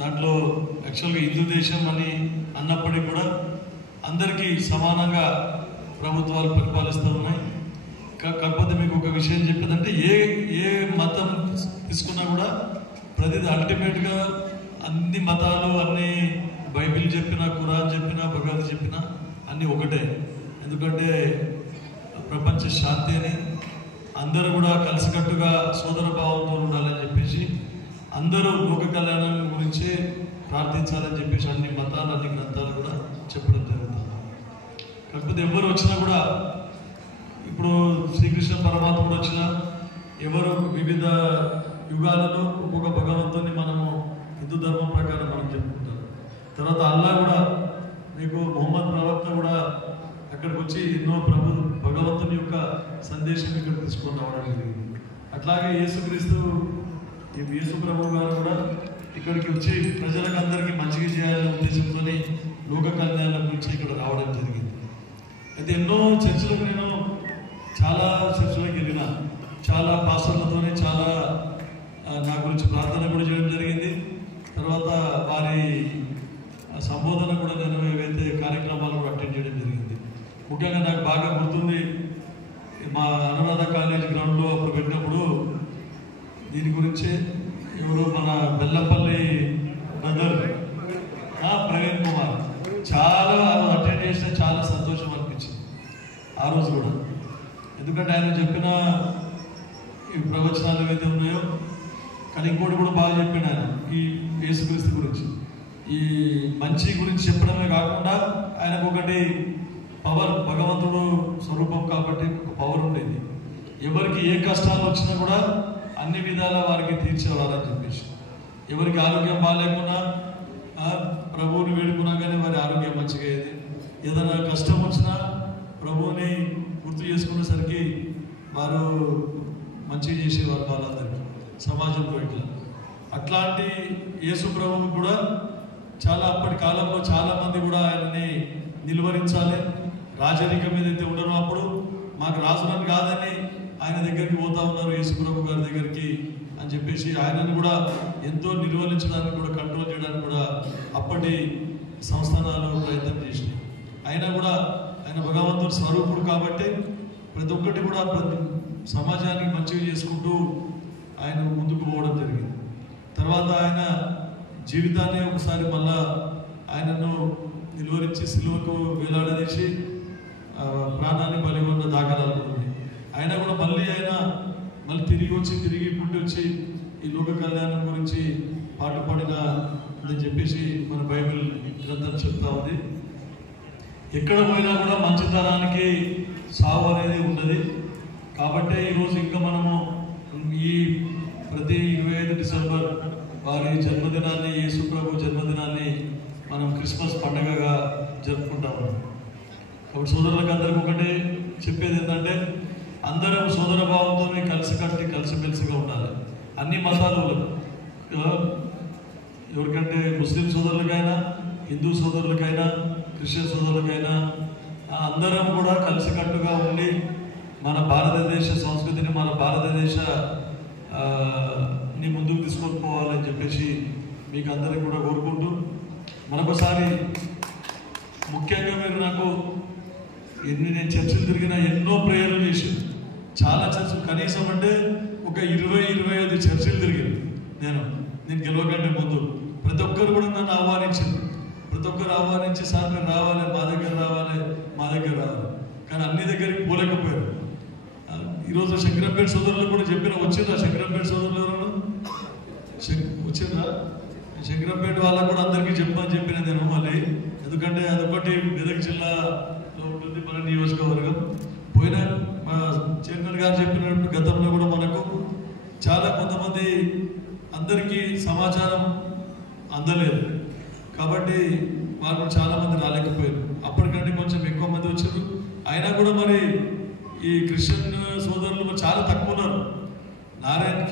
దాంట్లో యాక్చువల్గా హిందూ దేశం అని అన్నప్పటికీ కూడా అందరికీ సమానంగా ప్రభుత్వాలు పరిపాలిస్తూ ఉన్నాయి. కాకపోతే మీకు ఒక విషయం చెప్పేదంటే ఏ మతం తీసుకున్నా కూడా ప్రతిదీ అల్టిమేట్గా అన్ని మతాలు అన్ని బైబిల్ చెప్పినా ఖురాన్ చెప్పినా భగవద్ చెప్పినా అన్నీ ఒకటే. ఎందుకంటే ప్రపంచ శాంతి అని అందరూ కూడా కలిసికట్టుగా సోదర భావంతో ఉండాలని చెప్పేసి అందరూ లోక కళ్యాణం గురించి ప్రార్థించాలని చెప్పేసి అన్ని మతాలు అన్ని గ్రంథాలు కూడా చెప్పడం జరుగుతుంది. కాకపోతే ఎవరు వచ్చినా కూడా ఇప్పుడు శ్రీకృష్ణ పరమాత్ముడు వచ్చినా ఎవరు వివిధ యుగాలలో ఒక్కొక్క భగవంతుని మనము హిందూ ధర్మం ప్రకారం మనం చెప్పుకుంటాం. తర్వాత అల్లా కూడా మీకు మొహమ్మద్ ప్రవక్త కూడా అక్కడికి వచ్చి ఎన్నో భగవంతుని యొక్క సందేశం ఇక్కడ తీసుకొని రావడం జరిగింది. అట్లాగే యేసు ప్రభు గారు కూడా ఇక్కడికి వచ్చి ప్రజలకు అందరికీ మంచిగా చేయాలనే ఉద్దేశంతో లోక కళ్యాణం గురించి ఇక్కడ రావడం జరిగింది. అయితే ఎన్నో చర్చలకు నేను చాలా చర్చలకు వెళ్ళిన చాలా పాస్టర్లతోనే చాలా నా గురించి ప్రార్థన కూడా చేయడం జరిగింది. తర్వాత వారి సంబోధన కూడా నేను ఏవైతే కార్యక్రమాలు కూడా అటెండ్ చేయడం జరిగింది. ముఖ్యంగా నాకు బాగా గుర్తుంది, మా అనురాధ కాలేజ్ గ్రౌండ్లో అప్పుడు పెట్టినప్పుడు దీని గురించి ఎవరు మన బెల్లంపల్లి బ్రదర్ ప్రవీణ్ కుమార్ చాలా అటెండ్ చేస్తే చాలా సంతోషం అనిపించింది ఆ రోజు కూడా. ఎందుకంటే ఆయన చెప్పిన ఈ ప్రవచనాలు ఏవైతే ఉన్నాయో, కానీ ఇంకోటి కూడా బాగా చెప్పాడు ఆయన ఈ యేసుక్రీస్తు గురించి, ఈ మంచి గురించి చెప్పడమే కాకుండా ఆయనకు ఒకటి పవర్, భగవంతుడు స్వరూపం కాబట్టి ఒక పవర్ ఉండేది. ఎవరికి ఏ కష్టాలు వచ్చినా కూడా అన్ని విధాల వారికి తీర్చేవారని చెప్పేసి, ఎవరికి ఆరోగ్యం బాగాలేకున్నా ప్రభువుని వేడుకున్నా కానీ వారి ఆరోగ్యం మంచిగా అయ్యేది. ఏదైనా కష్టం వచ్చినా ప్రభువుని గుర్తు చేసుకునేసరికి వారు మంచిగా చేసేవారు వాళ్ళందరికీ సమాజంలో. అట్లాంటి యేసు ప్రభువు కూడా చాలా అప్పటి కాలంలో చాలా మంది కూడా ఆయనని నిలువరించాలి, రాజరికం ఏదైతే ఉండనో అప్పుడు మాకు రాజులను కాదని ఆయన దగ్గరికి పోతా ఉన్నారు, యేసు ప్రభు గారి దగ్గరికి అని చెప్పేసి ఆయనను కూడా ఎంతో నిర్వహించడానికి కూడా కంట్రోల్ చేయడానికి కూడా అప్పటి సంస్థానాలు ప్రయత్నం చేసినాయి. అయినా కూడా ఆయన భగవంతుడు స్వరూపుడు కాబట్టి ప్రతి ఒక్కటి కూడా సమాజానికి మంచిగా చేసుకుంటూ ఆయన ముందుకు పోవడం జరిగింది. తర్వాత ఆయన జీవితాన్ని ఒకసారి మళ్ళా ఆయనను నిలువరించి సిలువకు వేలాడదీసి ప్రాణాన్ని బలిగొన్న దాఖలాలు ఉన్నాయి. అయినా కూడా మళ్ళీ తిరిగి పుట్టి వచ్చి ఈ లోక కళ్యాణం గురించి పాటు పడిన అని చెప్పేసి మన బైబిల్ గ్రంథం చెప్తా ఉంది. ఎక్కడ పోయినా కూడా మంచితనానికి సావు అనేది ఉండదు. కాబట్టి ఈరోజు ఇంకా మనము ఈ ప్రతి 25 డిసెంబర్ వారి జన్మదినాన్ని, యేసు ప్రభు జన్మదినాన్ని మనం క్రిస్మస్ పండుగగా జరుపుకుంటాము. కాబట్టి సోదరులకు అందరికి ఒకటే చెప్పేది ఏంటంటే అందరం సోదర భావంతో కలిసిమెలిసిగా ఉండాలి. అన్ని మతాలు ఎవరికంటే ముస్లిం సోదరులకైనా, హిందూ సోదరులకైనా, క్రిస్టియన్ సోదరులకైనా అందరం కూడా కలిసికట్టుగా ఉండి మన భారతదేశ సంస్కృతిని, మన భారతదేశ ని ముందుకు తీసుకొని పోవాలని చెప్పేసి మీకు అందరికీ కూడా కోరుకుంటూ, మరొకసారి ముఖ్యంగా మీరు నాకు నేను చర్చలు తిరిగిన ఎన్నో ప్రేయర్లు చేసి చాలా చర్చలు, కనీసం అంటే ఒక 20-25 చర్చలు తిరిగాను నేను గెలవకంటే ముందు. ప్రతి ఒక్కరు కూడా నన్ను ఆహ్వానించింది. ప్రతి ఒక్కరు ఆహ్వానించి సార్ మీరు రావాలి, మా దగ్గర రావాలి. కానీ అన్ని దగ్గరికి పోలేకపోయారు. ఈరోజు శంకరంపేట సోదరులు కూడా చెప్పిన వచ్చిందా? శంకరంపేట సోదరులు ఎవరు వచ్చిందా? శంకరంపేట వాళ్ళకు కూడా అందరికీ చెప్పమని చెప్పిన నేను మళ్ళీ. ఎందుకంటే అదొకటి మెదక్ జిల్లాలో ఉంటుంది మన నియోజకవర్గం. పోయిన మా చైర్మన్ గారు చెప్పినట్టు గతంలో కూడా మనకు చాలా కొంతమంది అందరికీ సమాచారం అందలేదు కాబట్టి వాళ్ళు చాలా మంది రాలేకపోయారు. అప్పటికంటే కొంచెం ఎక్కువ మంది వచ్చారు. అయినా కూడా మరి ఈ క్రిస్టియన్ సోదరులు చాలా తక్కువ ఉన్నారు. నారాయణకి